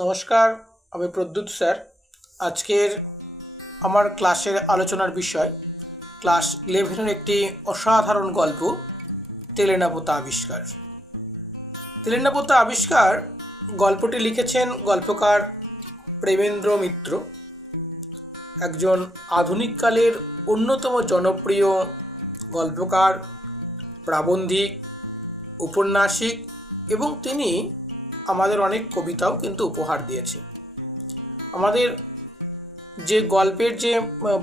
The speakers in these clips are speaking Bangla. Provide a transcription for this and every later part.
নমস্কার, আমি প্রদ্যুৎ স্যার। আজকের আমার ক্লাসের আলোচনার বিষয় ক্লাস 11-এর একটি অসাধারণ গল্প, তেলেনাপোতা আবিষ্কার। তেলেনাপোতা আবিষ্কার গল্পটি লিখেছেন গল্পকার প্রেমেন্দ্র মিত্র, একজন আধুনিককালের অন্যতম জনপ্রিয় গল্পকার, প্রাবন্ধিক, উপন্যাসিক এবং তিনি আমাদের অনেক কবিতাও কিন্তু উপহার দিয়েছে। আমাদের যে গল্পের যে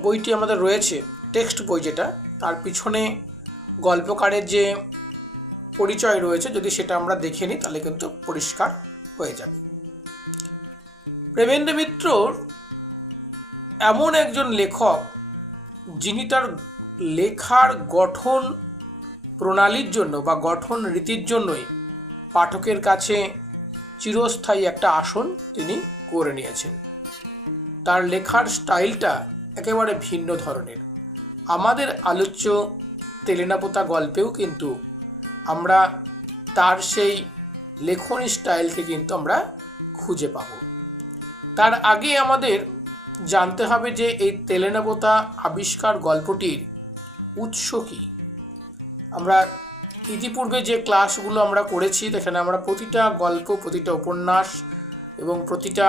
বইটি আমাদের রয়েছে, টেক্সট বই যেটা, তার পিছনে গল্পকারের যে পরিচয় রয়েছে, যদি সেটা আমরা দেখে নিই তাহলে কিন্তু পরিষ্কার হয়ে যাবে। প্রেমেন্দ্র মিত্রর এমন একজন লেখক যিনি তার লেখার গঠন প্রণালীর জন্য বা গঠন রীতির জন্যই পাঠকের কাছে চিরস্থায়ী একটা আসন তিনি করে নিয়েছেন। তার লেখার স্টাইলটা একেবারে ভিন্ন ধরনের। আমাদের আলোচ্য তেলেনাপোতা গল্পেও কিন্তু আমরা তার সেই লেখনী স্টাইলকে কিন্তু আমরা খুঁজে পাব। তার আগে আমাদের জানতে হবে যে এই তেলেনাপোতা আবিষ্কার গল্পটির উৎস কী। আমরা ইতিপূর্বে যে ক্লাসগুলো আমরা করেছি সেখানে আমরা প্রতিটা গল্প, প্রতিটা উপন্যাস এবং প্রতিটা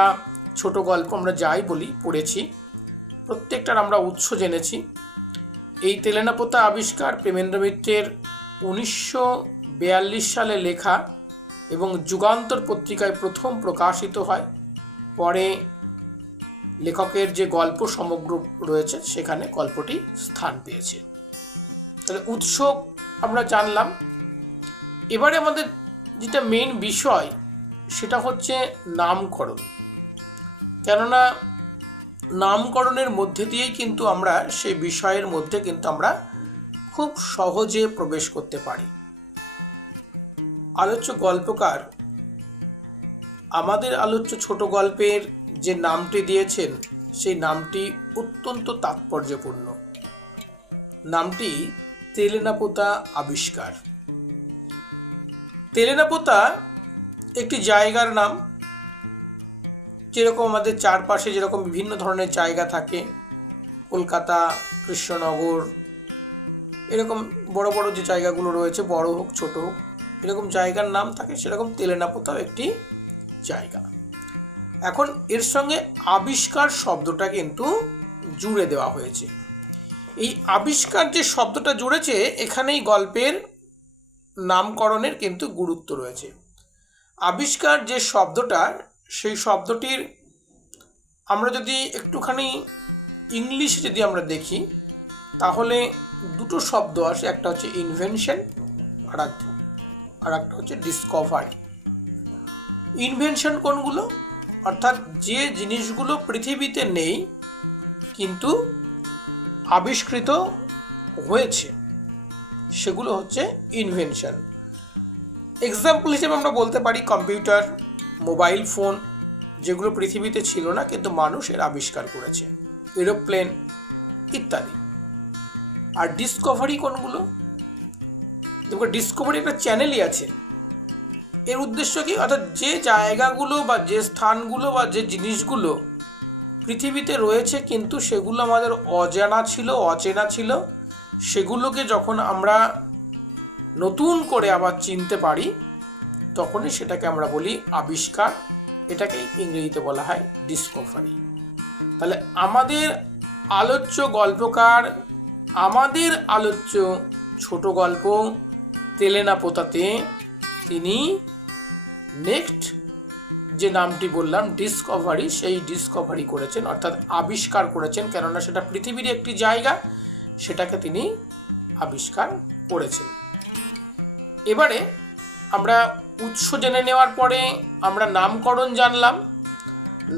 ছোট গল্প আমরা যাই বলি পড়েছি, প্রত্যেকটার আমরা উৎস জেনেছি। এই তেলেনাপোতা আবিষ্কার প্রেমেন্দ্র মিত্রের 1942 সালে লেখা এবং যুগান্তর পত্রিকায় প্রথম প্রকাশিত হয়। পরে লেখকের যে গল্প সমগ্র রয়েছে সেখানে গল্পটি স্থান পেয়েছে। তাহলে উৎস আমরা জানলাম। এবারে আমাদের যেটা মেন বিষয় সেটা হচ্ছে নামকরণ। কেননা নামকরণের মধ্যে দিয়েই কিন্তু আমরা সেই বিষয়ের মধ্যে কিন্তু আমরা খুব সহজে প্রবেশ করতে পারি। আলোচ্য গল্পকার আমাদের আলোচ্য ছোট গল্পের যে নামটি দিয়েছেন সেই নামটি অত্যন্ত তাৎপর্যপূর্ণ। নামটি তেলেনাপোতা আবিষ্কার। তেলেনাপোতা একটি জায়গার নাম। যেরকম আমাদের চারপাশে যেরকম বিভিন্ন ধরনের জায়গা থাকে, কলকাতা, কৃষ্ণনগর, এরকম বড় বড় যে জায়গাগুলো রয়েছে, বড় হোক ছোট হোক, এরকম জায়গার নাম থাকে, সেরকম তেলেনাপোতাও একটি জায়গা। এখন এর সঙ্গে আবিষ্কার শব্দটা কিন্তু জুড়ে দেওয়া হয়েছে। এই আবিষ্কার যে শব্দটা জুড়েছে, এখানেই গল্পের নামকরণের কিন্তু গুরুত্ব রয়েছে। আবিষ্কার যে শব্দটা, সেই শব্দটির আমরা যদি একটুখানি ইংলিশে যদি আমরা দেখি তাহলে দুটো শব্দ আসে, একটা হচ্ছে ইনভেনশন আর একটা হচ্ছে ডিসকভারি। ইনভেনশন কোনগুলো? অর্থাৎ যে জিনিসগুলো পৃথিবীতে নেই কিন্তু আবিষ্কৃত হয়েছে, সেগুলো হচ্ছে ইনভেনশন। এক্সাম্পল হিসেবে আমরা বলতে পারি কম্পিউটার, মোবাইল ফোন, যেগুলো পৃথিবীতে ছিল না কিন্তু মানুষ এর আবিষ্কার করেছে, এরোপ্লেন ইত্যাদি। আর ডিসকভারি কোনগুলো? দেখো, ডিসকভারি একটা চ্যানেলই আছে। এর উদ্দেশ্য কি? অর্থাৎ যে জায়গাগুলো বা যে স্থানগুলো বা যে জিনিসগুলো পৃথিবীতে রয়েছে কিন্তু সেগুলো আমাদের অজানা ছিল, অচেনা ছিল, সেগুলোকে যখন আমরা নতুন করে আবার চিনতে পারি তখনই সেটাকে আমরা বলি আবিষ্কার। এটাকে ইংরেজিতে বলা হয় ডিসকভারি। তাহলে আমাদের আলোচ্য গল্পকার, আমাদের আলোচ্য ছোট গল্প তেলেনাপোতাতে তিনি নেক্সট যে নামটি বললাম ডিসকভারি, সেই ডিসকভারি করেছেন, অর্থাৎ আবিষ্কার করেছেন। কেননা সেটা পৃথিবীর একটি জায়গা, সেটাকে তিনি আবিষ্কার করেছেন। এবারে আমরা উৎস জেনে নেওয়ার পরে আমরা নামকরণ জানলাম।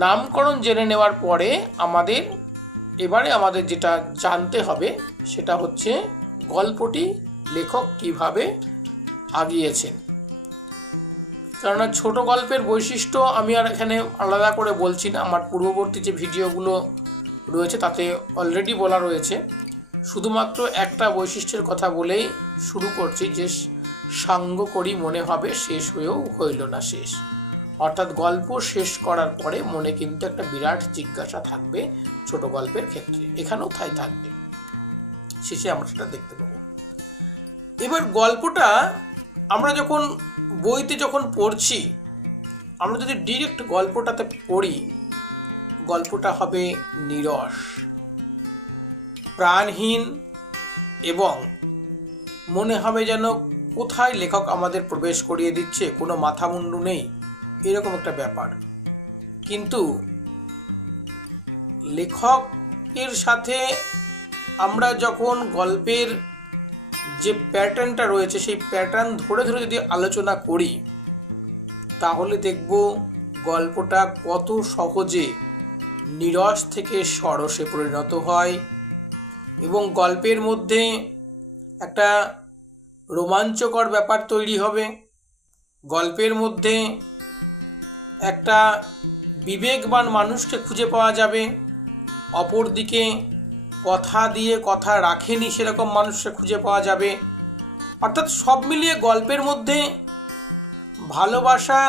নামকরণ জেনে নেওয়ার পরে আমাদের যেটা জানতে হবে সেটা হচ্ছে গল্পটি লেখক কিভাবে আগিয়েছেন। কেননা ছোট গল্পের বৈশিষ্ট্য আমি আর এখানে আলাদা করে বলছি না, আমার পূর্ববর্তী যে ভিডিওগুলো রয়েছে তাতে অলরেডি বলা রয়েছে। শুধুমাত্র একটা বৈশিষ্ট্যের কথা বলেই শুরু করছি, যে সাঙ্গ করি মনে হবে শেষ হয়েও হইল না শেষ। অর্থাৎ গল্প শেষ করার পরে মনে কিন্তু একটা বিরাট জিজ্ঞাসা থাকবে ছোট গল্পের ক্ষেত্রে, এখানেও তাই থাকবে, শেষে আমরা সেটা দেখতে পাবো। এবার গল্পটা আমরা যখন বইতে যখন পড়ছি, আমরা যদি ডিরেক্ট গল্পটাতে পড়ি, গল্পটা হবে নীরস, প্রাণহীন, এবং মনে হবে যেন কোথায় লেখক আমাদের প্রবেশ করিয়ে দিচ্ছে, কোনো মাথা মুন্ডু নেই, এরকম একটা ব্যাপার। কিন্তু লেখকের সাথে আমরা যখন গল্পের যে প্যাটার্নটা রয়েছে সেই প্যাটার্ন ধরে ধরে যদি আলোচনা করি, তাহলে দেখব গল্পটা কত সহজে নীরস থেকে সরসে পরিণত হয়, এবং গল্পের মধ্যে একটা রোমাঞ্চকর ব্যাপার তৈরি হবে, গল্পের মধ্যে একটা বিবেকবান মানুষকে খুঁজে পাওয়া যাবে, অপরদিকে কথা দিয়ে কথা রাখেনি সেরকম মানুষকে খুঁজে পাওয়া যাবে। অর্থাৎ সব মিলিয়ে গল্পের মধ্যে ভালোবাসা,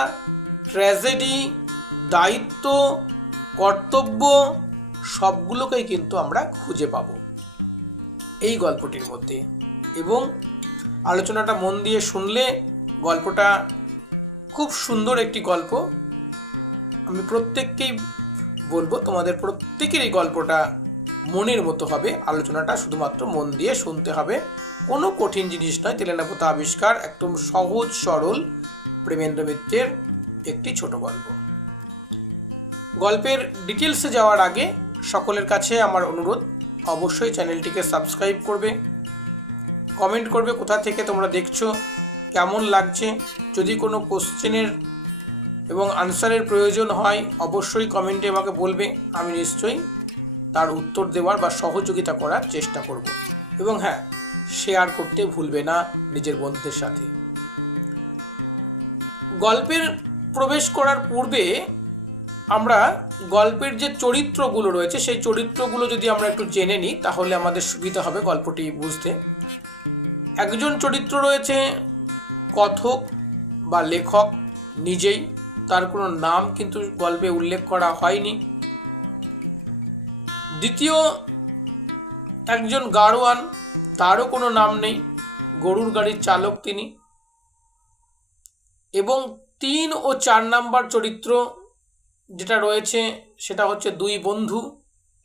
ট্র্যাজেডি, দায়িত্ব, কর্তব্য সবগুলোকেই কিন্তু আমরা খুঁজে পাব এই গল্পটির মধ্যে। এবং আলোচনাটা মন দিয়ে শুনলে গল্পটা খুব সুন্দর একটি গল্প। আমি প্রত্যেককেই বলবো, তোমাদের প্রত্যেকের এই গল্পটা মনের মতো হবে। আলোচনাটা শুধুমাত্র মন দিয়ে শুনতে হবে, কোনো কঠিন জিনিস নয়। তেলেনাপোতা আবিষ্কার একদম সহজ সরল প্রেমেন্দ্র মিত্রের একটি ছোট গল্প। গল্পের ডিটেলসে যাওয়ার আগে সকলের কাছে আমার অনুরোধ, অবশ্যই চ্যানেলটিকে সাবস্ক্রাইব করবে, কমেন্ট করবে কোথা থেকে তোমরা দেখছো, কেমন লাগছে। যদি কোনো কোশ্চেনের এবং আনসারের প্রয়োজন হয় অবশ্যই কমেন্টে আমাকে বলবে, আমি নিশ্চয়ই তার উত্তর দেওয়ার বা সহযোগিতা করার চেষ্টা করব। এবং হ্যাঁ, শেয়ার করতে ভুলবে না নিজের বন্ধুদের সাথে। গল্পের প্রবেশ করার পূর্বে আমরা গল্পের যে চরিত্রগুলো রয়েছে সেই চরিত্রগুলো যদি আমরা একটু জেনে নিই, তাহলে আমাদের সুবিধা হবে গল্পটি বুঝতে। একজন চরিত্র রয়েছে কথক বা লেখক নিজেই, তার কোনো নাম কিন্তু গল্পে উল্লেখ করা হয়নি। দ্বিতীয় একজন গাড়োয়ান, তারও কোনো নাম নেই, গরুর গাড়ির চালক তিনি। এবং 3 ও 4 নাম্বার চরিত্র যেটা রয়েছে সেটা হচ্ছে দুই বন্ধু,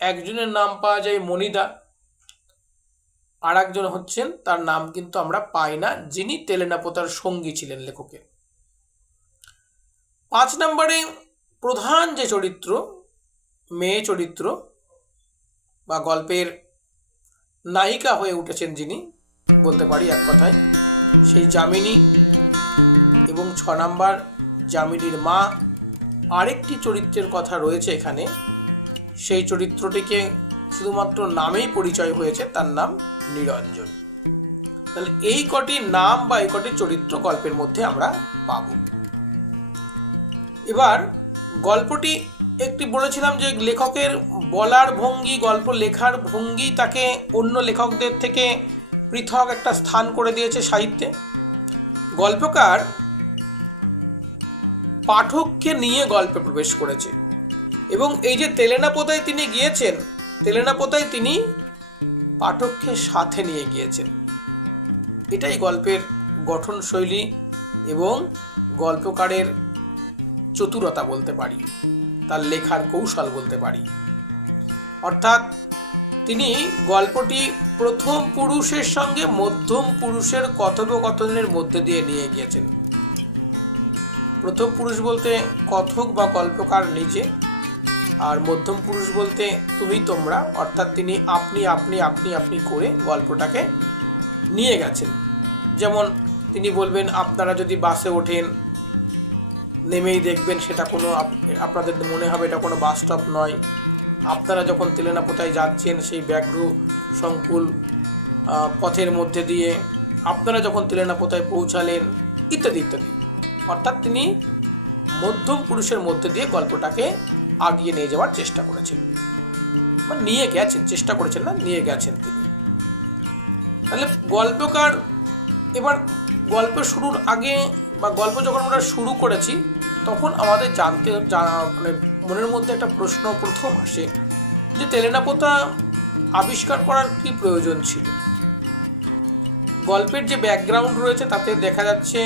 একজনের নাম পাওয়া যায় মণিদা, আর একজন হচ্ছেন, তার নাম কিন্তু আমরা পাই না, যিনি তেলেনাপোতার সঙ্গী ছিলেন লেখকের। 5 নম্বরে প্রধান যে চরিত্র, মেয়ে চরিত্র বা গল্পের নায়িকা হয়ে উঠেছেন যিনি, বলতে পারি এক কথায়, সেই যামিনী। এবং 6 নাম্বার যামিনীর মা। আরেকটি চরিত্রের কথা রয়েছে এখানে, সেই চরিত্রটিকে শুধুমাত্র নামেই পরিচয় হয়েছে, তার নাম নিরঞ্জন। তাহলে এই কটি নাম বা এই কটি চরিত্র গল্পের মধ্যে আমরা পাব। এবার গল্পটি একটি বলেছিলাম যে লেখকের বলার ভঙ্গি, গল্প লেখার ভঙ্গি তাকে অন্য লেখকদের থেকে পৃথক একটা স্থান করে দিয়েছে সাহিত্যে। গল্পকার পাঠককে নিয়ে গল্পে প্রবেশ করেছে, এবং এই যে তেলেনাপোতায় তিনি গিয়েছেন, তেলেনাপোতায় তিনি পাঠককে সাথে নিয়ে গিয়েছেন। এটাই গল্পের গঠনশৈলী এবং গল্পকারের চতুরতা বলতে পারি, তার লেখার কৌশল বলতে পারি। অর্থাৎ তিনি গল্পটি প্রথম পুরুষের সঙ্গে মধ্যম পুরুষের কথোপকথনের মধ্যে দিয়ে নিয়ে গিয়েছেন। প্রথম পুরুষ বলতে কথক বা গল্পকার নিজে, আর মধ্যম পুরুষ বলতে তুমি তোমরা, অর্থাৎ তিনি আপনি আপনি আপনি আপনি করে গল্পটাকে নিয়ে গেছেন। যেমন তিনি বলবেন, আপনারা যদি বাসে ওঠেন, নেমেই দেখবেন সেটা কোনো, আপনাদের মনে হবে এটা কোনো বাস স্টপ নয়। আপনারা যখন তেলেনাপোতায় যাচ্ছেন সেই ব্যাঘ্র সংকুল পথের মধ্যে দিয়ে, আপনারা যখন তেলেনাপোতায় পৌঁছালেন, ইত্যাদি ইত্যাদি। অর্থাৎ তিনি মধ্যম পুরুষের মধ্যে দিয়ে গল্পটাকে আগিয়ে নিয়ে যাওয়ার চেষ্টা করেছেন, বা নিয়ে গেছেন, চেষ্টা করেছেন না, নিয়ে গেছেন তিনি। তাহলে গল্পকার এবার গল্প শুরুর আগে বা গল্প যখন আমরা শুরু করেছি তখন আমাদের মানে মনের মধ্যে একটা প্রশ্ন প্রথম আসে যে তেলেনাপোতা আবিষ্কার করার কি প্রয়োজন ছিল। গল্পের যে ব্যাকগ্রাউন্ড রয়েছে তাতে দেখা যাচ্ছে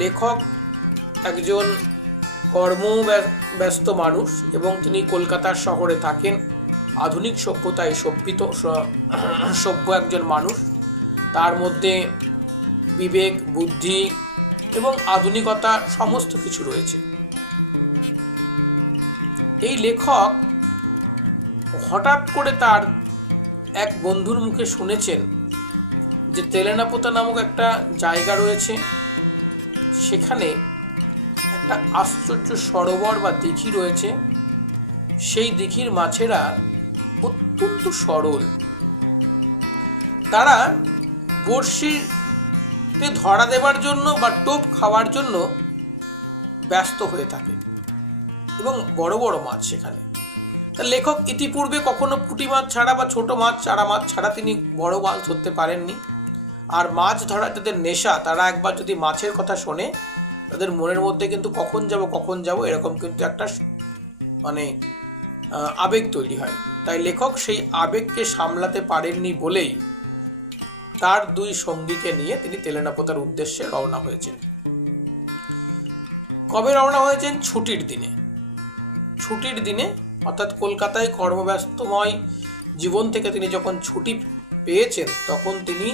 লেখক একজন কর্মব্যস্ত মানুষ এবং তিনি কলকাতার শহরে থাকেন, আধুনিক সভ্যতায় সভ্য একজন মানুষ। তার মধ্যে বিবেক, বুদ্ধি এবং আধুনিকতা সমস্ত কিছু রয়েছে। এই লেখক হঠাৎ করে তার এক বন্ধুর মুখে শুনেছেন যে তেলেনাপোতা নামক একটা জায়গা রয়েছে, সেখানে একটা আশ্চর্য সরোবর বা দিঘি রয়েছে। সেই দিঘির মাছেরা অত্যন্ত সরল, তারা বড়শিতে ধরা দেবার জন্য বা টোপ খাওয়ার জন্য ব্যস্ত হয়ে থাকে এবং বড় বড় মাছ সেখানে। তা লেখক ইতিপূর্বে কখনো পুঁটি মাছ ছাড়া বা ছোট মাছ, চারা মাছ ছাড়া তিনি বড় মাছ ধরতে পারেননি। আর মাছ ধরা যাদের নেশা, তারা একবার যদি মাছের কথা শোনে তাদের মনের মধ্যে কিন্তু কখন যাব এরকম কিন্তু একটা মানে আবেগ তৈরি হয়। তাই লেখক সেই আবেগকে সামলাতে পারেননি বলেই তার দুই সঙ্গীকে নিয়ে তিনি তেলেনাপোতার উদ্দেশ্যে রওনা হয়েছেন। কবে রওনা হয়েছেন? ছুটির দিনে, অর্থাৎ কলকাতায় কর্মব্যস্তময় জীবন থেকে তিনি যখন ছুটি পেয়েছেন তখন তিনি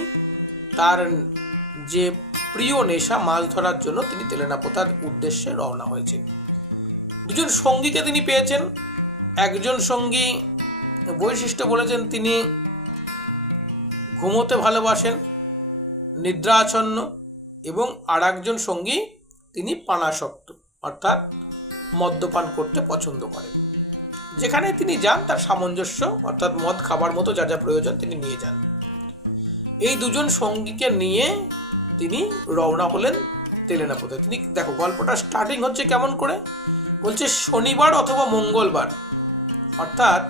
তার যে প্রিয় নেশা মাছ ধরার জন্য তিনি তেলেনাপোতার উদ্দেশ্যে রওনা হয়েছেন। দুজন সঙ্গীকে তিনি পেয়েছেন। একজন সঙ্গী বৈশিষ্ট্য বলেছেন তিনি ঘুমোতে ভালোবাসেন, নিদ্রাচ্ছন্ন, এবং আর একজন সঙ্গী তিনি পানাসক্ত, অর্থাৎ মদ্যপান করতে পছন্দ করেন। যেখানে তিনি যান তার সামঞ্জস্য, অর্থাৎ মদ খাবার মতো যা যা প্রয়োজন তিনি নিয়ে যান। এই দুজন সঙ্গীকে নিয়ে তিনি রওনা হলেন তেলেনাপোতায়। তিনি দেখো গল্পটা স্টার্টিং হচ্ছে কেমন করে, বলছে শনিবার অথবা মঙ্গলবার, অর্থাৎ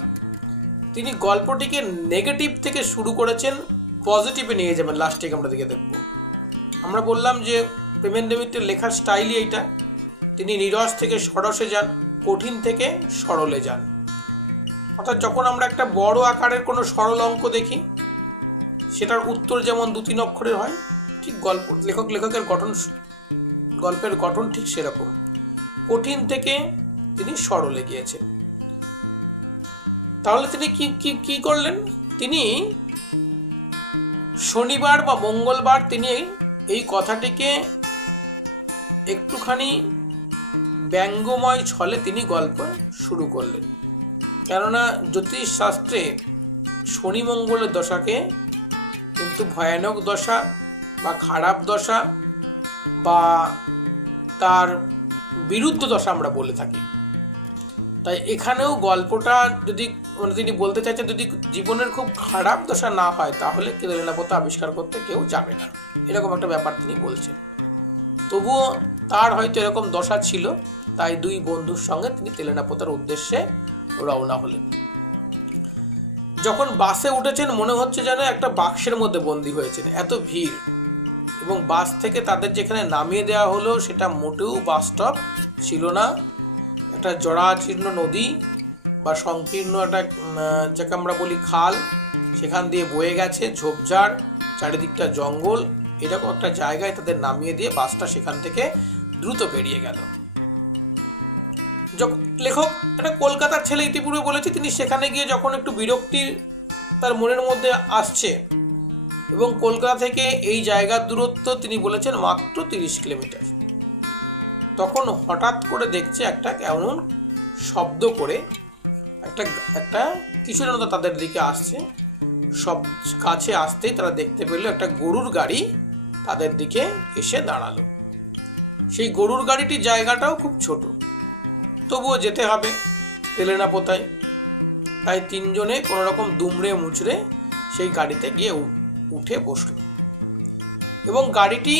তিনি গল্পটিকে নেগেটিভ থেকে শুরু করেছেন, পজিটিভে নিয়ে যাবেন। লাস্টে আমরা দিকে দেখব। আমরা বললাম যে প্রেমেন্দ্র মিত্রের লেখার স্টাইলই এইটা, তিনি নিরস থেকে সরসে যান, কঠিন থেকে সরলে যান। অর্থাৎ যখন আমরা একটা বড় আকারের কোনো সরল অঙ্ক দেখি সেটার উত্তর যেমন 2-3 অক্ষরের হয়, ঠিক লেখকের গল্পের গঠন ঠিক সেরকম, কঠিন থেকে তিনি সরলে গিয়েছেন। তাহলে তিনি কি করলেন? তিনি শনিবার বা মঙ্গলবার তিনি এই কথাটিকে একটুখানি ব্যঙ্গময় ছলে তিনি গল্প শুরু করলেন। কেননা জ্যোতিষ শাস্ত্রে শনি মঙ্গলের দশাকে কিন্তু ভয়ানক দশা বা খারাপ দশা বা তার বিরুদ্ধ দশা আমরা বলে থাকি। তাই এখানেও গল্পটা যদি তিনি বলতে চাইছেন যদি জীবনের খুব খারাপ দশা না হয় তাহলে তেলেনাপোতা আবিষ্কার করতে কেউ যাবে না, এরকম একটা ব্যাপার তিনি বলছেন। তবুও তার হয়তো এরকম দশা ছিল, তাই দুই বন্ধুর সঙ্গে তিনি তেলেনাপোতার উদ্দেশ্যে রওনা হলেন। যখন বাসে উঠেছেন মনে হচ্ছে যেন একটা বাক্সের মধ্যে বন্দী হয়েছেন, এত ভিড়। এবং বাস থেকে তাদের যেখানে নামিয়ে দেওয়া হলো সেটা মোটেও বাস স্টপ ছিল না, একটা জরাজীর্ণ নদী বা সংকীর্ণ একটা যাকে আমরা বলি খাল, সেখান দিয়ে বয়ে গেছে ঝোপঝাড়, চারিদিকটা জঙ্গল, এরকম একটা জায়গায় তাদের নামিয়ে দিয়ে বাসটা সেখান থেকে দ্রুত বেরিয়ে গেল। লেখক একটা কলকাতার ছেলে, ইতিপূর্বে বলেছে, তিনি সেখানে গিয়ে যখন একটু বিরক্তি তার মনের মধ্যে আসছে এবং কলকাতা থেকে এই জায়গার দূরত্ব তিনি বলেছেন মাত্র 30 কিলোমিটার, তখন হঠাৎ করে দেখছে একটা কেমন শব্দ করে একটা কিছু যেন তাদের দিকে আসছে। সব কাছে আসতেই তারা দেখতে পেল একটা গরুর গাড়ি তাদের দিকে এসে দাঁড়ালো। সেই গরুর গাড়িটির জায়গাটাও খুব ছোট, তবুও যেতে হবে তেলেনাপোতায়। তাই তিনজনে কোনো রকম দুমড়ে মুচড়ে সেই গাড়িতে গিয়ে উঠে বসল। এবং গাড়িটি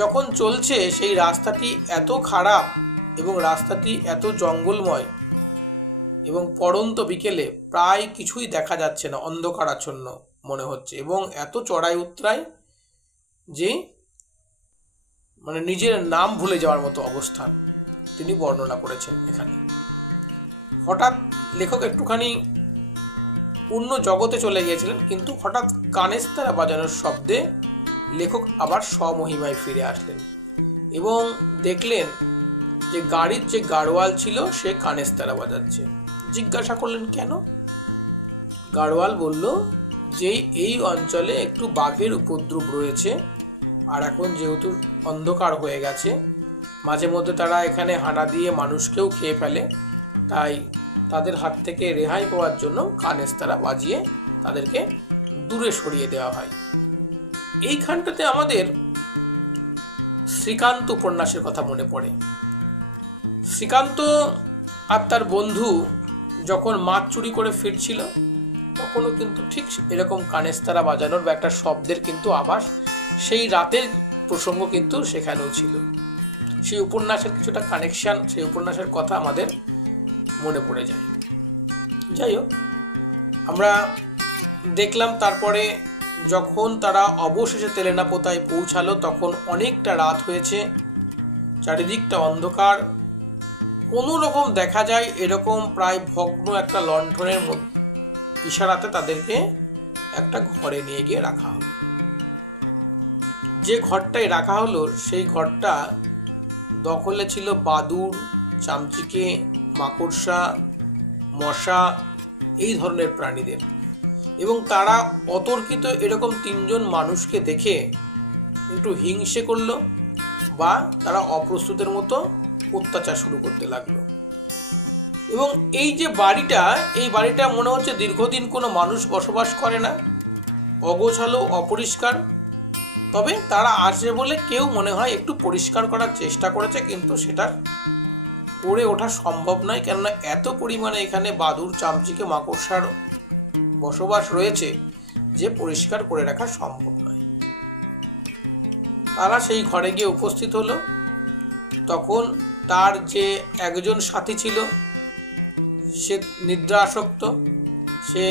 যখন চলছে সেই রাস্তাটি এত খারাপ এবং রাস্তাটি এত জঙ্গলময় এবং পড়ন্ত বিকেলে প্রায় কিছুই দেখা যাচ্ছে না, অন্ধকারাচ্ছন্ন মনে হচ্ছে, এবং এত চড়াই উতরাই যে মানে নিজের নাম ভুলে যাওয়ার মতো অবস্থান তিনি বর্ণনা করেছেন এখানে। হঠাৎ লেখক একটুখানি অন্য জগতে চলে গিয়েছিলেন, কিন্তু হঠাৎ কানেস্তারা বাজানোর শব্দে লেখক আবার স্বমহিমায় ফিরে আসলেন এবং দেখলেন যে গাড়ির যে গাড়োয়াল ছিল সে কানেস্তারা বাজাচ্ছে। জিজ্ঞাসা করলেন কেন? গাড়োয়াল বলল যে এই অঞ্চলে একটু বাঘের উপদ্রব রয়েছে, আর এখন যেহেতু অন্ধকার হয়ে গেছে, মাঝে মধ্যে তারা এখানে হানা দিয়ে মানুষকেও খেয়ে ফেলে, তাই তাদের হাত থেকে রেহাই পাওয়ার জন্য কানেস্তারা বাজিয়ে তাদেরকে দূরে সরিয়ে দেওয়া হয়। এইখানটাতে আমাদের শ্রীকান্ত উপন্যাসের কথা মনে পড়ে। শ্রীকান্ত আর তার বন্ধু যখন মাছ চুরি করে ফিরছিল, তখনও কিন্তু ঠিক এরকম কানেস্তারা বাজানোর বা একটা শব্দের কিন্তু আভাস, সেই রাতের প্রসঙ্গ কিন্তু সেখানেও ছিল। সেই উপন্যাসের কিছুটা কানেকশন, সেই উপন্যাসের কথা আমাদের মনে পড়ে যায়। যাই হোক, আমরা দেখলাম তারপরে যখন তারা অবশেষে তেলেনাপোতায় পৌঁছালো তখন অনেকটা রাত হয়েছে, চারিদিকটা অন্ধকার। কোনো রকম দেখা যায় এরকম প্রায় ভগ্ন একটা লণ্ঠনের ইশারাতে তাদেরকে একটা ঘরে নিয়ে গিয়ে রাখা হলো। যে ঘরটায় রাখা হলো সেই ঘরটা দখলে ছিল বাদুড়, চামচিকে, মাকড়সা, মশা, এই ধরনের প্রাণীদের। এবং তারা অতর্কিত এরকম 3 জন মানুষকে দেখে একটু হিংসে করলো বা তারা অপ্রস্তুতের মতো অত্যাচার শুরু করতে লাগলো। এবং এই যে বাড়িটা, এই বাড়িটা মনে হচ্ছে দীর্ঘদিন কোনো মানুষ বসবাস করে না, অগোছালো, অপরিষ্কার। তবে তারা আসবে বলে কেউ মনে হয় একটু পরিষ্কার করার চেষ্টা করেছে, কিন্তু সেটা করে ওঠা সম্ভব নয়, কেননা এত পরিমাণে এখানে বাদুড়, চামচিকে, মাকড়সার বসবাস রয়েছে যে পরিষ্কার করে রাখা সম্ভব নয়। তারা সেই ঘরে গিয়ে উপস্থিত হলো। তখন তার যে একজন সাথী ছিল সে নিদ্রা আসক্ত, সে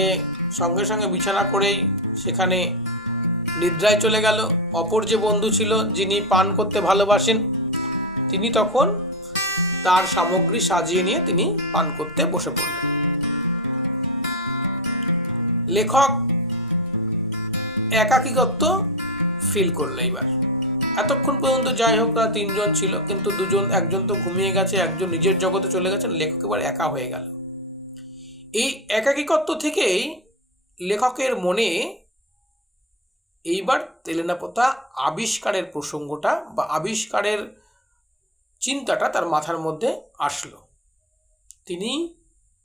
সঙ্গে সঙ্গে বিছানা করেই সেখানে নিদ্রায় চলে গেল। অপর যে বন্ধু ছিল যিনি পান করতে ভালোবাসেন, তিনি তখন তার সামগ্রী সাজিয়ে নিয়ে তিনি পান করতে বসে পড়লেন। লেখক একাকিত্ব ফিল করলো এইবার। এতক্ষণ পর্যন্ত যাই হোক তারা 3 জন ছিল, কিন্তু একজন তো ঘুমিয়ে গেছে, একজন নিজের জগতে চলে গেছেন, লেখক এবার একা হয়ে গেল। এই একাকিত্ব থেকেই লেখকের মনে এইবার তেলেনাপোতা আবিষ্কারের প্রসঙ্গটা বা আবিষ্কারের চিন্তাটা তার মাথার মধ্যে আসলো। তিনি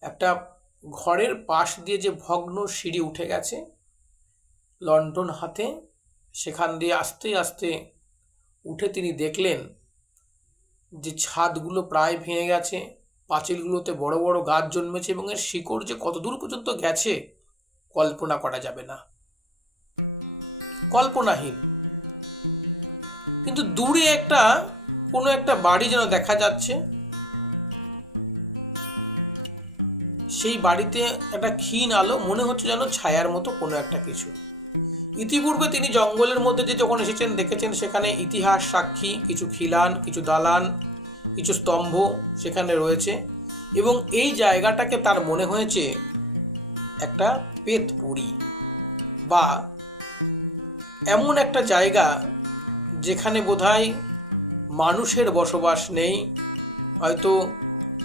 একটা ঘরের পাশ দিয়ে যে ভগ্ন সিঁড়ি উঠে গেছে লণ্ঠন হাতে, সেখান দিয়ে আস্তে আস্তে উঠে তিনি দেখলেন যে ছাদগুলো প্রায় ভেঙে গেছে, পাঁচিলগুলোতে বড় বড় গাছ জন্মেছে এবং এর শিকড় যে কত দূর পর্যন্ত গেছে কল্পনা করা যাবে না, কল্পনাহীন। কিন্তু দূরে কোনো একটা বাড়ি যেন দেখা যাচ্ছে। সেই বাড়িতে একটা ক্ষীণ আলো, মনে হচ্ছে যেন ছায়ার মতো কোনো একটা কিছু। ইতিপূর্বে তিনি জঙ্গলের মধ্যে যে যখন এসেছেন দেখেছেন সেখানে ইতিহাস সাক্ষী কিছু খিলান, কিছু দালান, কিছু স্তম্ভ সেখানে রয়েছে, এবং এই জায়গাটাকে তার মনে হয়েছে একটা পেতপুরী বা এমন একটা জায়গা যেখানে বোধহয় মানুষের বসবাস নেই, হয়তো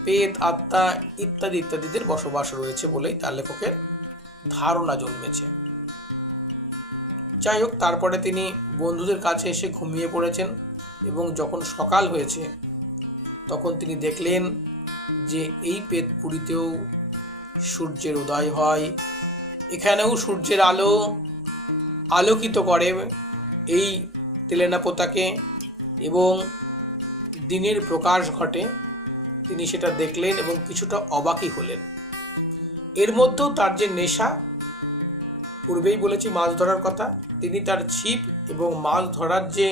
পেত, আত্মা ইত্যাদি ইত্যাদিদের বসবাস রয়েছে বলেই তার লেখকের ধারণা জন্মেছে। যাই হোক, তারপরে তিনি বন্ধুদের কাছে এসে ঘুমিয়ে পড়েছেন এবং যখন সকাল হয়েছে তখন তিনি দেখলেন যে এই পেতপুরীতেও সূর্যের উদয় হয়, এখানেও সূর্যের আলো আলোকিত করে এই তেলেনাপোতাকে এবং দিনের প্রকাশ ঘটে। তিনি সেটা দেখলেন এবং কিছুটা অবাকই হলেন। এর মধ্যেও তার যে নেশা, পূর্বেই বলেছি মাছ ধরার কথা, তিনি তার ছিপ এবং মাছ ধরার যে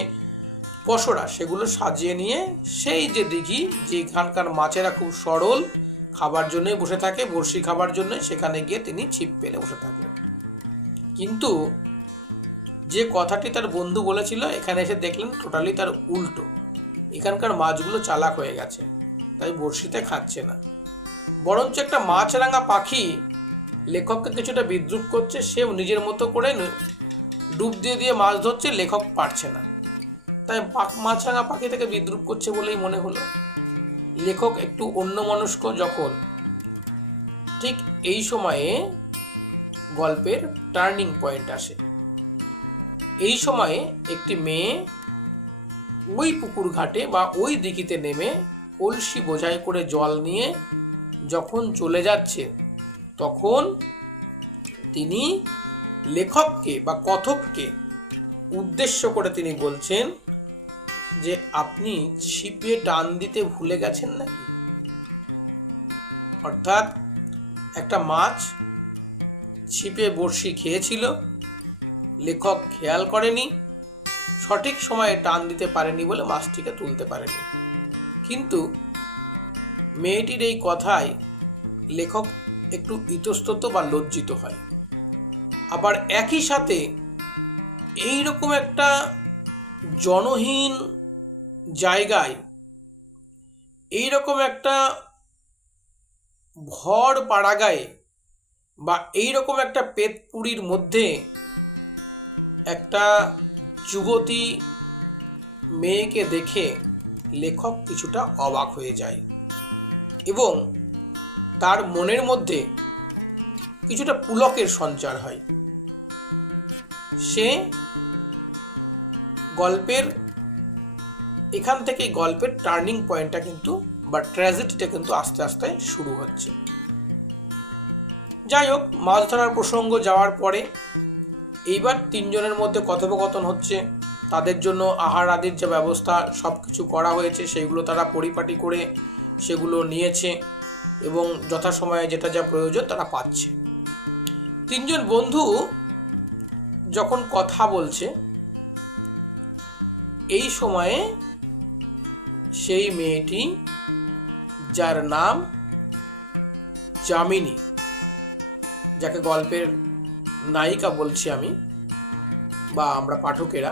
পসরা সেগুলো সাজিয়ে নিয়ে সেই যে দিঘি যেখানকার মাছেরা খুব সরল, খাবার জন্যই বসে থাকে, বড়শি খাবার জন্য, সেখানে গিয়ে তিনি ছিপ পেলে বসে থাকলেন। কিন্তু যে কথাটি তার বন্ধু বলেছিল এখানে এসে দেখলেন টোটালি তার উল্টো। এখানকার মাছগুলো চালাক হয়ে গেছে, তাই বড়শিতে খাচ্ছে না। বরঞ্চ একটা মাছরাঙা পাখি লেখককে কিছুটা বিদ্রুপ করছে, সেও নিজের মতো করে ডুব দিয়ে দিয়ে মাছ ধরছে, লেখক পারছে না, তাই মাছরাঙা পাখি থেকে বিদ্রুপ করছে বলেই মনে হলো। লেখক একটু অন্যমনস্ক যখন, ঠিক এই সময়ে গল্পের টার্নিং পয়েন্ট আসে। এই সময়ে একটি মেয়ে ওই পুকুর ঘাটে বা ওই দিঘিতে নেমে কলসি বোঝাই করে জল নিয়ে যখন চলে যাচ্ছে, তখন তিনি লেখককে বা কথককে উদ্দেশ্য করে তিনি বলছেন যে আপনি ছিপে টান দিতে ভুলে গেছেন নাকি। অর্থাৎ একটা মাছ ছিপে বড়শি খেয়েছিল, লেখক খেয়াল করেনি, সঠিক সময়ে টান দিতে পারেনি বলে মাছটিকে তুলতে পারেনি। কিন্তু মেয়েটির এই কথায় লেখক একটু ইতস্তত বা লজ্জিত হয়। আবার একই সাথে এইরকম একটা জনহীন জায়গায়, এইরকম একটা ভর পাড়াগায়ে বা এইরকম একটা পেটপুরির মধ্যে একটা যুবতী মেয়েকে দেখে লেখক কিছুটা অবাক হয়ে যায় এবং তার মনের মধ্যে কিছুটা পুলকের সঞ্চার হয়। সে গল্পের এখান থেকে গল্পের টার্নিং পয়েন্টটা কিন্তু বা ট্র্যাজেডিটা কিন্তু আস্তে আস্তে শুরু হচ্ছে। যাই হোক, মাছ ধরার প্রসঙ্গ যাওয়ার পরে এইবার তিনজনের মধ্যে কথোপকথন হচ্ছে। তাদের জন্য আহার আদির যে ব্যবস্থা সব কিছু করা হয়েছে, সেগুলো তারা পরিপাটি করে সেগুলো নিয়েছে এবং যথাসময়ে যেটা যা প্রয়োজন তারা পাচ্ছে। তিনজন বন্ধু যখন কথা বলছে, এই সময়ে সেই মেয়েটি, যার নাম যামিনী, যাকে গল্পের নায়িকা বলছি আমি বা আমরা পাঠকেরা,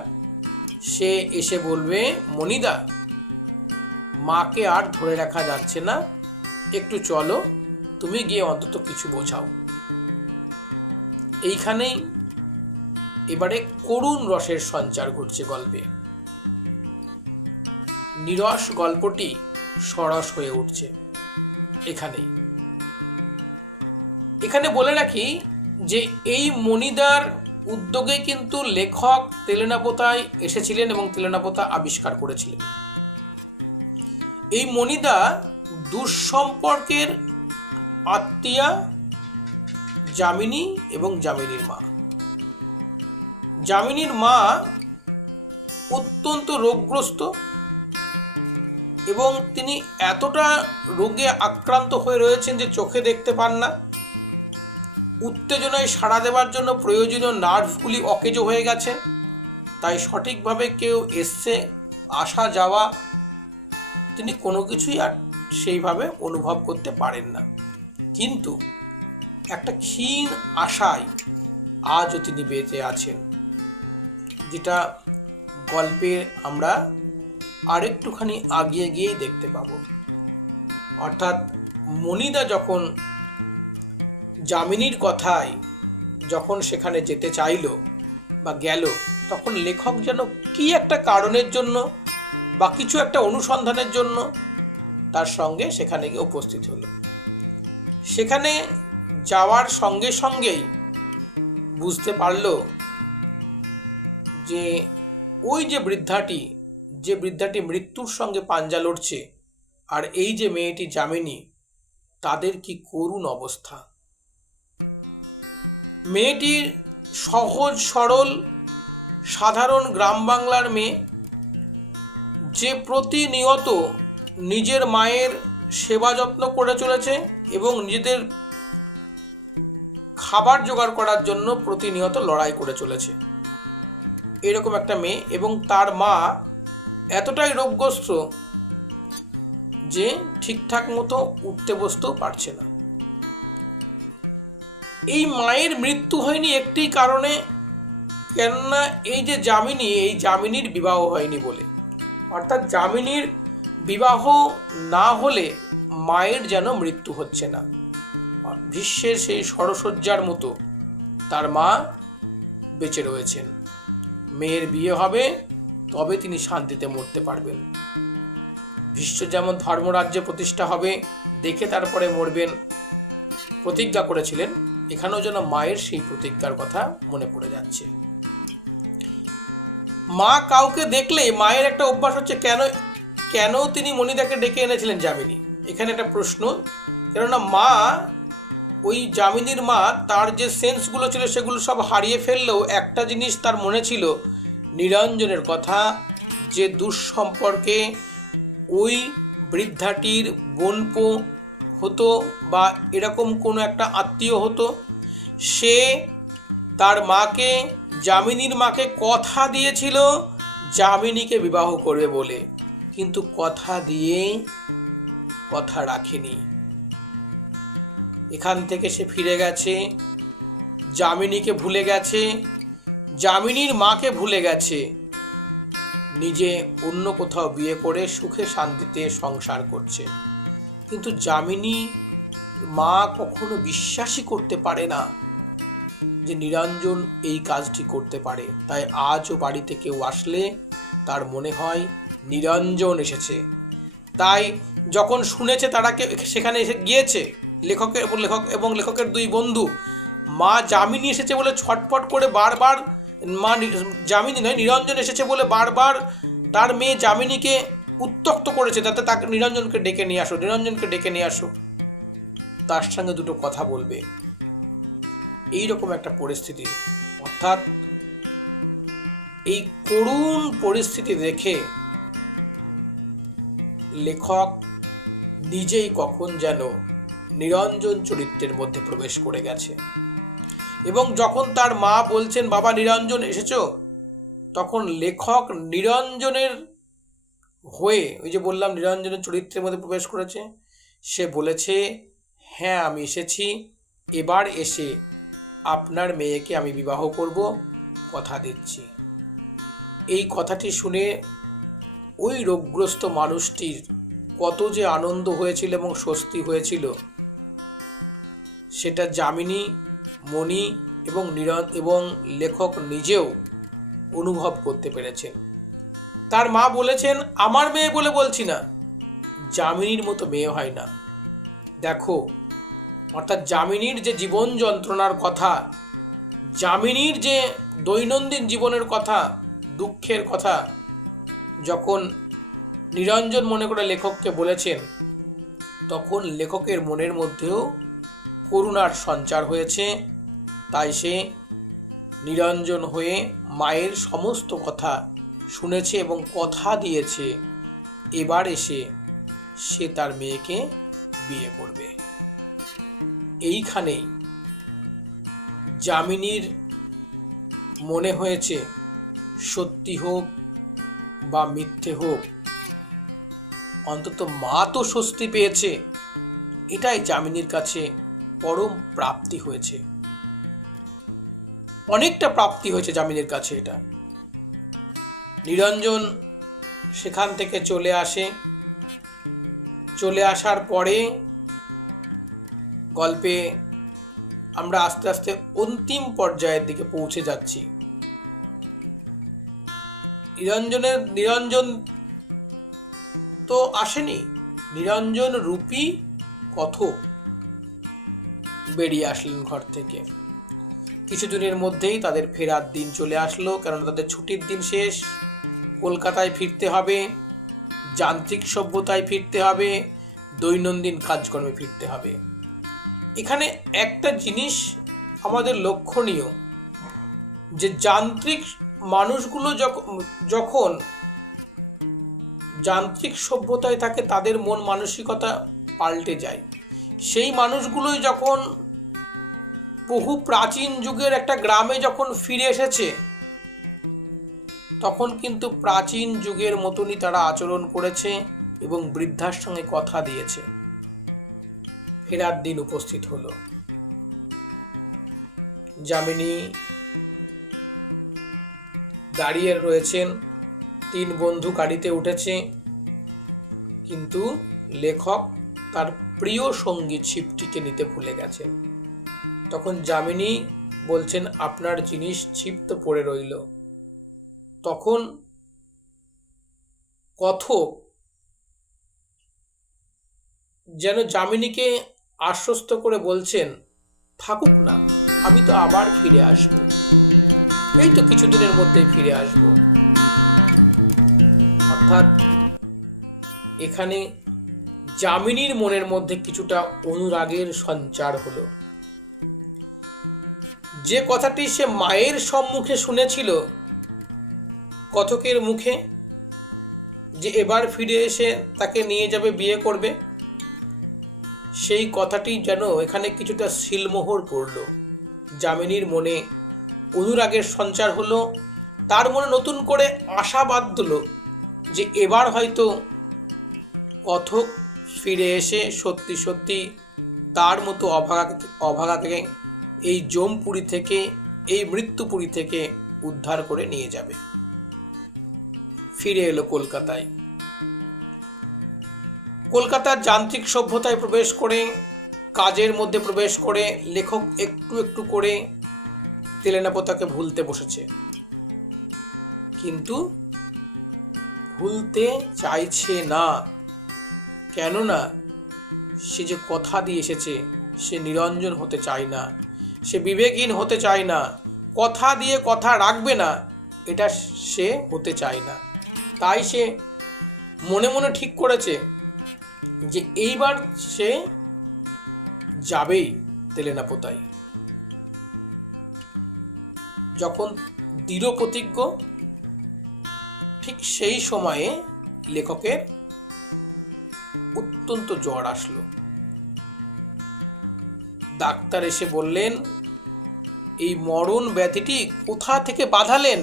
সে এসে বলবে, মনিদা, মাকে আর ধরে রাখা যাচ্ছে না, একটু চলো, তুমি গিয়ে অন্তত কিছু বোঝাও। এইখানেই এবারে করুণ রসের সঞ্চার ঘটছে গল্পে। নিরস গল্পটি সরস হয়ে উঠছে এখানে বলে রাখি যে এই মনিদার উদ্যোগে কিন্তু লেখক তেলেনাপোতায় এসেছিলেন এবং তেলেনাপোতা আবিষ্কার করেছিলেন। এই মনিদা দুঃসম্পর্কের আত্মীয়া যামিনী এবং যামিনীর মা। যামিনীর মা অত্যন্ত রোগগ্রস্ত এবং তিনি এতটা রোগে আক্রান্ত হয়ে রয়েছেন যে চোখে দেখতে পান না। উত্তেজনায় সাড়া দেওয়ার জন্য প্রয়োজনীয় নার্ভগুলি অকেজো হয়ে গেছে, তাই সঠিকভাবে কেউ এসছে আসা যাওয়া তিনি কোনো কিছুই আর সেইভাবে অনুভব করতে পারেন না। কিন্তু একটা ক্ষীণ আশায় আজও তিনি বেঁচে আছেন, যেটা গল্পে আমরা আরেকটুখানি আগিয়ে গিয়েই দেখতে পাবো। অর্থাৎ মনিদা যখন যামিনীর কথায় যখন সেখানে যেতে চাইল বা গেল, তখন লেখক যেন কি একটা কারণের জন্য বা কিছু একটা অনুসন্ধানের জন্য তার সঙ্গে সেখানে গিয়ে উপস্থিত হলো। সেখানে যাওয়ার সঙ্গে সঙ্গেই বুঝতে পারল যে ওই যে বৃদ্ধাটি মৃত্যুর সঙ্গে পাঞ্জা লড়ছে, আর এই যে মেয়েটি যামিনী, তাদের কি করুণ অবস্থা। মেয়েটির সহজ সরল সাধারণ গ্রাম বাংলার মেয়ে, যে প্রতিনিয়ত নিজের মায়ের সেবা যত্ন করে চলেছে এবং নিজেদের খাবার জোগাড় করার জন্য প্রতিনিয়ত লড়াই করে চলেছে, এরকম একটা মেয়ে। এবং তার মা এতটাই রোগগ্রস্ত যে ঠিকঠাক মতো উঠতে বসতেও পারছে না। এই মায়ের মৃত্যু হয়নি একটি কারণে, কেননা এই যে যামিনী, এই যামিনীর বিবাহ হয়নি বলে। অর্থাৎ যামিনীর বিবাহ না হলে মায়ের যেন মৃত্যু হচ্ছে না। ভীষ্মের সেই ষড়সজ্জার মতো তার মা বেঁচে রয়েছেন। মেয়ের বিয়ে হবে, তবে তিনি শান্তিতে মরতে পারবেন। ভীষ্ম যেমন ধর্মরাজ্যে প্রতিষ্ঠা হবে দেখে তারপরে মরবেন প্রতিজ্ঞা করেছিলেন, এখানেও যেন মায়ের সেই প্রতিজ্ঞার কথা মনে পড়ে যাচ্ছে। মা কাউকে দেখলে মায়ের একটা অভ্যাস হচ্ছে, কেন তিনি মণিদাকে ডেকে এনেছিলেন যামিনী, এখানে একটা প্রশ্ন। কেননা মা, ওই যামিনীর মা, তার যে সেন্সগুলো ছিল সেগুলো সব হারিয়ে ফেললেও একটা জিনিস তার মনে ছিল, নিরঞ্জনের কথা, যে দুঃসম্পর্কে ওই বৃদ্ধাটির বোনপো হতো বা এরকম কোনো একটা আত্মীয় হতো, সে তার মাকে, যামিনীর মাকে কথা দিয়েছিল যামিনীকে বিবাহ করবে বলে, কিন্তু কথা দিয়ে কথা রাখেনি। এখান থেকে সে ফিরে গেছে, যামিনীকে ভুলে গেছে, যামিনীর মাকে ভুলে গেছে, নিজে অন্য কোথাও বিয়ে করে সুখে শান্তিতে সংসার করছে। কিন্তু যামিনী মা কখনো বিশ্বাসই করতে পারে না যে নিরঞ্জন এই কাজটি করতে পারে। তাই আজও বাড়িতে কেউ আসলে তার মনে হয় নিরঞ্জন এসেছে। তাই যখন শুনেছে তারা সেখানে এসে গিয়েছে, লেখক এবং লেখকের দুই বন্ধু, মা যামিনী এসেছে বলে ছটফট করে বারবার, মা যামিনী নয়, নিরঞ্জন এসেছে বলে বারবার তার মেয়ে যামিনীকে উত্ত্যক্ত করেছে, যাতে তাকে নিরঞ্জনকে ডেকে নিয়ে আসো, নিরঞ্জনকে ডেকে নিয়ে আসো, তার সঙ্গে দুটো কথা বলবে। এইরকম একটা পরিস্থিতি। অর্থাৎ এই করুণ পরিস্থিতি দেখে লেখক নিজেই কখন যেন নিরঞ্জন চরিত্রের মধ্যে প্রবেশ করে গেছে। এবং যখন তার মা বলছেন বাবা নিরঞ্জন এসেছো, তখন লেখক নিরঞ্জনের হয়ে, ওই যে বললাম নিরঞ্জনের চরিত্রের মধ্যে প্রবেশ করেছে, সে বলেছে হ্যাঁ আমি এসেছি, এবার এসে আপনার মেয়েকে আমি বিবাহ করব, কথা দিচ্ছি। এই কথাটি শুনে ওই রোগগ্রস্ত মানুষটির কত যে আনন্দ হয়েছিল এবং স্বস্তি হয়েছিল, সেটা যামিনী, মণি এবং লেখক নিজেও অনুভব করতে পেরেছেন। তার মা বলেছেন আমার মেয়ে বলে বলছি না, যামিনীর মতো মেয়ে হয় না। দেখো, অর্থাৎ যামিনীর যে জীবন যন্ত্রণার কথা, যামিনীর যে দৈনন্দিন জীবনের কথা, দুঃখের কথা যখন নিরঞ্জন মনে করে লেখককে বলেছেন, তখন লেখকের মনের মধ্যেও করুণার সঞ্চার হয়েছে। তাই সে নিরঞ্জন হয়ে মায়ের সমস্ত কথা শুনেছে এবং কথা দিয়েছে এবার এসে সে তার মেয়েকে বিয়ে করবে। এইখানেই যামিনীর মনে হয়েছে সত্যি হোক বা মিথ্যে হোক, অন্তত মা তো স্বস্তি পেয়েছে, এটাই যামিনীর কাছে পরম প্রাপ্তি হয়েছে। অনেকটা প্রাপ্তি হয়েছে যামিনীর কাছে এটা। নিরঞ্জন সেখান থেকে চলে আসে। চলে আসার পরে গল্পে আমরা আস্তে আস্তে অন্তিম পর্যায়ের দিকে পৌঁছে যাচ্ছি। নিরঞ্জন তো আসেনি, নিরঞ্জন রূপী কথক বেরিয়ে আসলেন ঘর থেকে। কিছুদিনের মধ্যেই তাদের ফেরার দিন চলে আসলো, কারণ তাদের ছুটির দিন শেষ। কলকাতায় ফিরতে হবে, যান্ত্রিক সভ্যতায় ফিরতে হবে, দৈনন্দিন কাজকর্মে ফিরতে হবে। এখানে একটা জিনিস আমাদের লক্ষণীয়, যে যান্ত্রিক মানুষগুলো যখন যান্ত্রিক সভ্যতায় থাকে তাদের মন মানসিকতা পাল্টে যায়। সেই মানুষগুলোই যখন বহু প্রাচীন যুগের একটা গ্রামে যখন ফিরে এসেছে, তখন কিন্তু প্রাচীন যুগের মতনই তারা আচরণ করেছে এবং বৃদ্ধার সঙ্গে কথা দিয়েছে। ফেরার দিন উপস্থিত হলো। যামিনী দাঁড়িয়ে রয়েছেন, তিন বন্ধু গাড়িতে উঠেছে, কিন্তু লেখক তার প্রিয় সঙ্গী ছিপটিকে নিতে ভুলে গেছেন। তখন যামিনী বলছেন, আপনার জিনিস ছিপ তো পড়ে রইল। তখন কথক যেন যামিনীকে আশ্বস্ত করে বলছেন, থাকুক না, আমি তো আবার ফিরে আসব, এই তো কিছুদিনের মধ্যেই ফিরে আসব। অর্থাৎ এখানে যামিনীর মনের মধ্যে কিছুটা অনুরাগের সঞ্চার হলো। যে কথাটি সে মায়ের সম্মুখে শুনেছিল কথকের মুখে, যে এবার ফিরে এসে তাকে নিয়ে যাবে, বিয়ে করবে, সেই কথাটি যেন এখানে কিছুটা সিলমোহর পড়ল। যামিনীর মনে অনুরাগের সঞ্চার হলো, তার মনে নতুন করে আশা বাঁধল যে এবার হয়তো কথক ফিরে এসে সত্যি সত্যি তার মতো অভাগাকে এই যমপুরী থেকে, এই মৃত্যুপুরী থেকে উদ্ধার করে নিয়ে যাবে। ফিরে এলো কলকাতায়। কলকাতার যান্ত্রিক সভ্যতায় প্রবেশ করে, কাজের মধ্যে প্রবেশ করে লেখক একটু একটু করে তেলেনাপোতাকে ভুলতে বসেছে, কিন্তু ভুলতে চাইছে না। কেননা সে যে কথা দিয়ে এসেছে, সে নিরঞ্জন হতে চায় না, সে বিবেকহীন হতে চায় না, কথা দিয়ে কথা রাখবে না, এটা সে হতে চায় না। তাই সে মনে মনে ঠিক করেছে যে এইবার সে যাবেই তেলেনাপোতায়। যখন দৃঢ় প্রতিজ্ঞ, ঠিক সেই সময়ে লেখকের অত্যন্ত জ্বর আসলো। ডাক্তার এসে বললেন, এই মরণ ব্যাধিটি কোথা থেকে বাঁধালেন?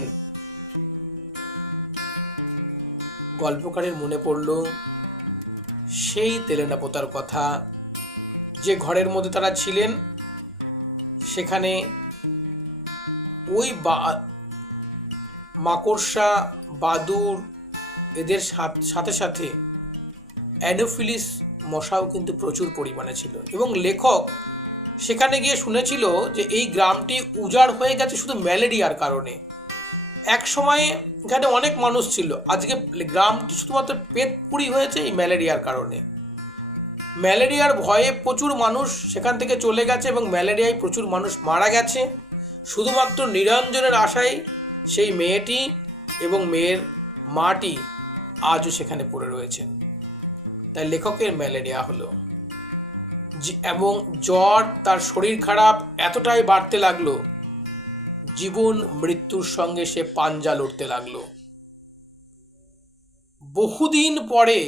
গল্পকারের মনে পড়ল সেই তেলেনাপোতার কথা, যে ঘরের মধ্যে তারা ছিলেন, সেখানে ওই মাকড়সা, বাদুড়, এদের সাথে সাথে অ্যানোফিলিস মশাও কিন্তু প্রচুর পরিমাণে ছিল। এবং লেখক সেখানে গিয়ে শুনেছিল যে এই গ্রামটি উজাড় হয়ে গেছে শুধু ম্যালেরিয়ার কারণে। এক সময়ে এখানে অনেক মানুষ ছিল, আজকে গ্রামটি শুধুমাত্র পেটপুরি হয়েছে এই ম্যালেরিয়ার কারণে। ম্যালেরিয়ার ভয়ে প্রচুর মানুষ সেখান থেকে চলে গেছে এবং ম্যালেরিয়ায় প্রচুর মানুষ মারা গেছে। শুধুমাত্র নিরঞ্জনের আশায় সেই মেয়েটি এবং মেয়ের মাটি আজও সেখানে পড়ে রয়েছেন। তাই লেখকের ম্যালেরিয়া হলো এবং জ্বর, তার শরীর খারাপ এতটাই বাড়তে লাগলো, জীবন মৃত্যুর সঙ্গে সে পাঞ্জা লড়তে লাগলো। বহুদিন পরে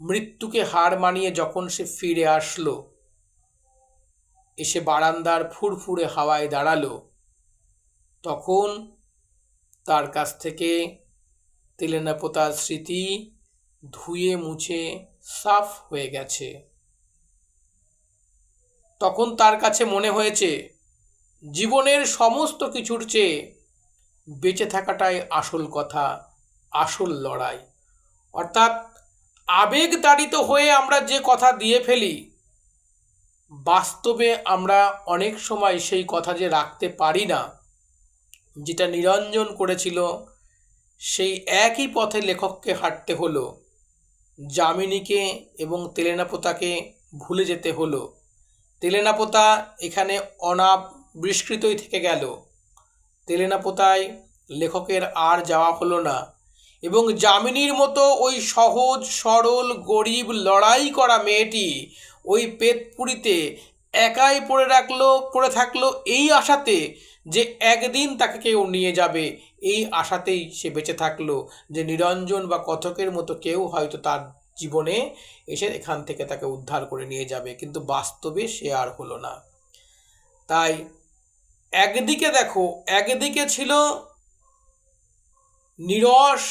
মৃত্যুকে হার মানিয়ে যখন সে ফিরে আসলো, এসে বারান্দার ফুরফুরে হাওয়ায় দাঁড়ালো, তখন তার কাছ থেকে তেলেনাপোতার স্মৃতি ধুয়ে মুছে সাফ হয়ে গেছে। তখন তার কাছে মনে হয়েছে জীবনের সমস্ত কিছুর চেয়ে বেঁচে থাকাটাই আসল কথা, আসল লড়াই। অর্থাৎ আবেগ তাড়িত হয়ে আমরা যে কথা দিয়ে ফেলি, বাস্তবে আমরা অনেক সময় সেই কথা যে রাখতে পারি না। যেটা নিরঞ্জন করেছিল, সেই একই পথে লেখককে হাঁটতে হলো। যামিনীকে এবং তেলেনাপোতাকে ভুলে যেতে হলো। তেলেনাপোতা এখানে অনাবিষ্কৃতই থেকে গেল। তেলেনাপোতায় লেখকের আর যাওয়া হলো না এবং যামিনীর মতো ওই সহজ সরল গরিব লড়াই করা মেয়েটি ওই পেটপুরিতে একাই পড়ে থাকলো এই আশাতে যে একদিন তাকে কেউ নিয়ে যাবে। এই আশাতেই সে বেঁচে থাকলো যে নিরঞ্জন বা কথকের মতো কেউ হয়তো তার জীবনে এসে এখান থেকে তাকে উদ্ধার করে নিয়ে যাবে, কিন্তু বাস্তবে সে আর হলো না। তাই একদিকে দেখো, একদিকে ছিল নিরস,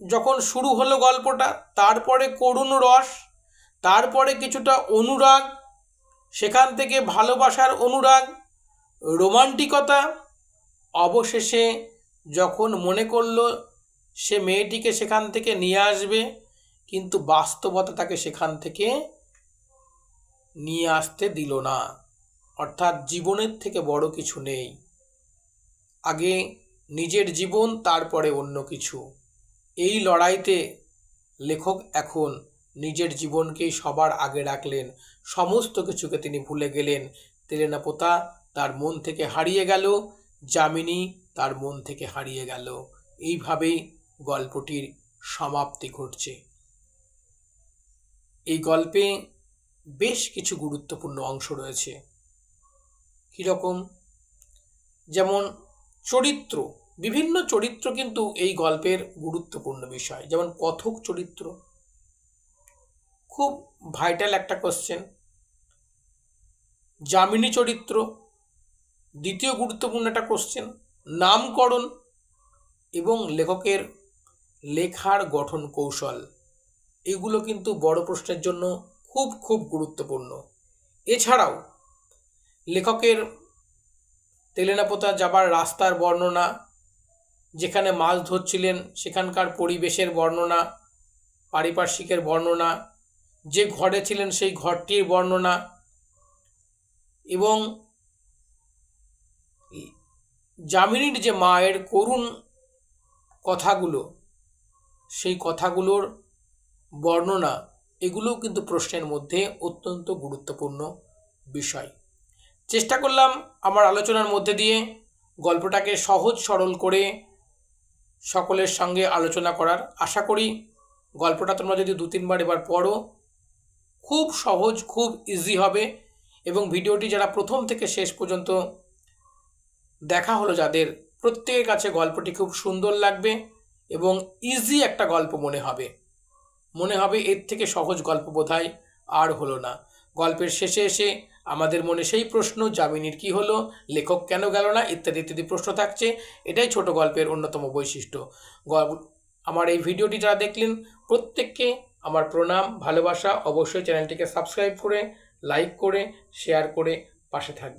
যখন শুরু হলো গল্পটা, তারপরে করুণ রস, তারপরে কিছুটা অনুরাগ, সেখান থেকে ভালোবাসার অনুরাগ, রোমান্টিকতা, অবশেষে যখন মনে করলো সে মেয়েটিকে সেখান থেকে নিয়ে আসবে, কিন্তু বাস্তবতা তাকে সেখান থেকে নিয়ে আসতে দিল না। অর্থাৎ জীবনের থেকে বড় কিছু নেই, আগে নিজের জীবন, তারপরে অন্য কিছু। এই লড়াইতে লেখক এখন নিজের জীবনকেই সবার আগে রাখলেন, সমস্ত কিছুকে তিনি ভুলে গেলেন। তেলেনাপোতা তার মন থেকে হারিয়ে গেল, যামিনী তার মন থেকে হারিয়ে গেল। এইভাবেই গল্পটির সমাপ্তি ঘটছে। এই গল্পে বেশ কিছু গুরুত্বপূর্ণ অংশ রয়েছে। কীরকম? যেমন চরিত্র, বিভিন্ন চরিত্র কিন্তু এই গল্পের গুরুত্বপূর্ণ বিষয়। যেমন কথক চরিত্র, খুব ভাইটাল একটা কোশ্চেন। যামিনী চরিত্র, দ্বিতীয় গুরুত্বপূর্ণ একটা কোশ্চেন। নামকরণ এবং লেখকের লেখার গঠন কৌশল, এগুলো কিন্তু বড় প্রশ্নের জন্য খুব খুব গুরুত্বপূর্ণ। এছাড়াও লেখকের তেলেনাপোতা যাবার রাস্তার বর্ণনা, যেখানে মাছ ধরছিলেন সেখানকার পরিবেশের বর্ণনা, পারিপার্শ্বিকের বর্ণনা, যে ঘরে ছিলেন সেই ঘরটির বর্ণনা, এবং যামিনীর যে মায়ের করুণ কথাগুলো, সেই কথাগুলোর বর্ণনা, এগুলোও কিন্তু প্রশ্নের মধ্যে অত্যন্ত গুরুত্বপূর্ণ বিষয়। চেষ্টা করলাম আমার আলোচনার মধ্যে দিয়ে গল্পটাকে সহজ সরল করে সকলের সঙ্গে আলোচনা করার। আশা করি গল্পটা তোমরা যদি 2-3 বার এবার পড়ো, খুব সহজ, খুব ইজি হবে। এবং ভিডিওটি যারা প্রথম থেকে শেষ পর্যন্ত দেখা হলো যাদের, প্রত্যেকের কাছে গল্পটি খুব সুন্দর লাগবে এবং ইজি একটা গল্প মনে হবে এর থেকে সহজ গল্প বোধহয় আর হলো না। গল্পের শেষে এসে আমাদের মনে সেই প্রশ্ন, যামিনীর কি হলো, লেখক কেন গেল না, ইত্যাদি ইত্যাদি প্রশ্ন থাকছে। এটাই ছোট গল্পের অন্যতম বৈশিষ্ট্য। আমার এই ভিডিওটি যারা দেখলেন প্রত্যেককে আমার প্রণাম, ভালোবাসা। অবশ্যই চ্যানেলটিকে সাবস্ক্রাইব করে, লাইক করে, শেয়ার করে পাশে থাকবেন।